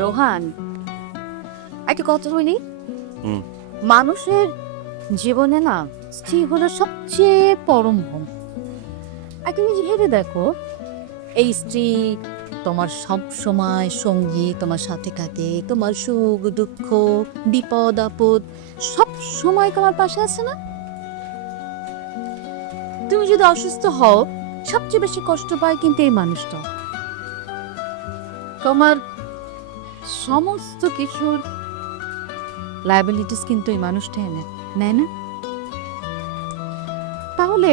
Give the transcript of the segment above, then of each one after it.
রোহান, একটা কথা বলি। হুম। মানুষের জীবনে না স্ত্রী হলো সবচেয়ে পরম ধন। আর তুমি ভেবে দেখো, এই স্ত্রী তোমার সব সময় সঙ্গী, তোমার সাথে কাটে, তোমার সুখ দুঃখ বিপদ আপদ সব সময় তোমার পাশে আছে না? তুমি যদি অসুস্থ হও, সবচেয়ে বেশি কষ্ট পায় কিন্তু এই মানুষটা। তোমার সমস্ত কিছুর লায়াবিলিটিস কিন্তু এই মানুষটা নেয় না? তাহলে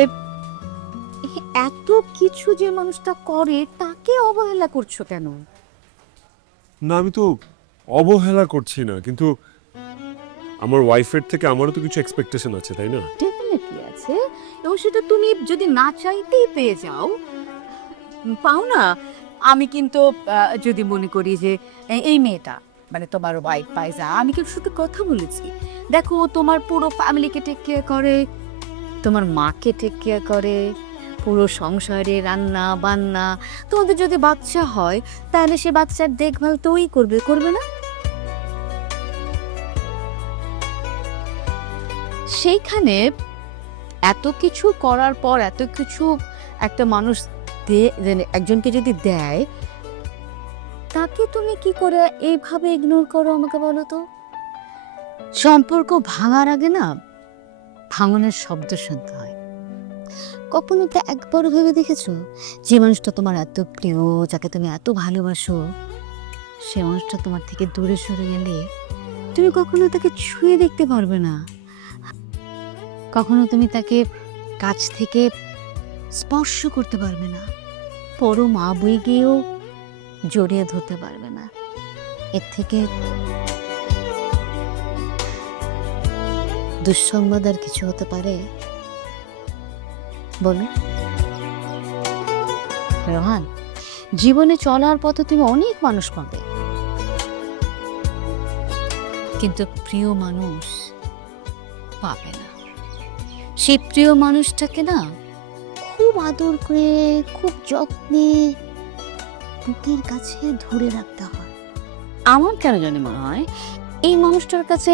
এই এত কিছু যে মানুষটা করে তাকে অবহেলা করছো কেন? না, আমি তো অবহেলা করছি না, কিন্তু আমার ওয়াইফের থেকে আমারও তো কিছু এক্সপেকটেশন আছে, তাই না? ডেফিনেটলি আছে, এবং সেটা তুমি যদি না চাইতেই পেয়ে যাও, পাও না। আমি কিন্তু যদি মনে করি যে এই মেয়েটা মানে তোমার ওয়াইফ পাইজা, আমি কিন্তু শুধু কথা বলেছি। দেখো, তোমার পুরো ফ্যামিলিকে টেক কেয়ার করে, তোমার মাকে টেক কেয়ার করে, পুরো সংসারে রান্না বান্না। তোমাদের যদি বাচ্চা হয় তাহলে সে বাচ্চার দেখভাল তোই করবে না? সেইখানে এত কিছু করার পর, এত কিছু একটা মানুষ একজনকে যদি দেয়, তাকে তুমি কি করে এইভাবে ইগনোর করো আমাকে বলো তো? সম্পর্ক ভাঙার আগে না ভাঙনের শব্দ শুনতে হয়। কখনো তো একবারও ভেবে দেখেছো যে মানুষটা তোমার এত প্রিয়, যাকে তুমি এত ভালোবাসো, সে মানুষটা তোমার থেকে দূরে সরে গেলে তুমি কখনো তাকে ছুঁয়ে দেখতে পারবে না, কখনো তুমি তাকে কাছ থেকে স্পর্শ করতে পারবে না, পরম আবেগেও জড়িয়ে ধরতে পারবে না। এর থেকে দুঃসংবাদ আর কিছু হতে পারে বলো? রোহান, জীবনে চলার পথে তুমি অনেক মানুষ পাবে, কিন্তু প্রিয় মানুষ পাবে না। সেই প্রিয় মানুষটাকে না খুব আদর করে, খুব যত্নে বুকের কাছে ধরে রাখতে হয়। আমার কেন জানি মনে হয় এই মানুষটার কাছে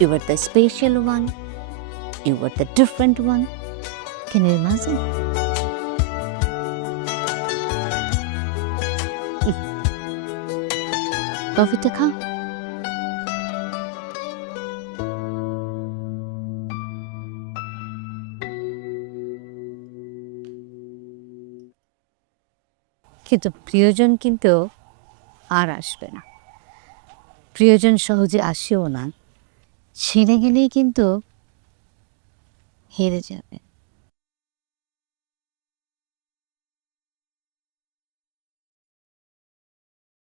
you are the special one, you are the different one. Can you imagine? কফিটা খাও। কিন্তু প্রিয়জন কিন্তু আর আসবে না। প্রিয়জন সহজে আসেও না, ছেড়ে গেলেই কিন্তু হেরে যাবে।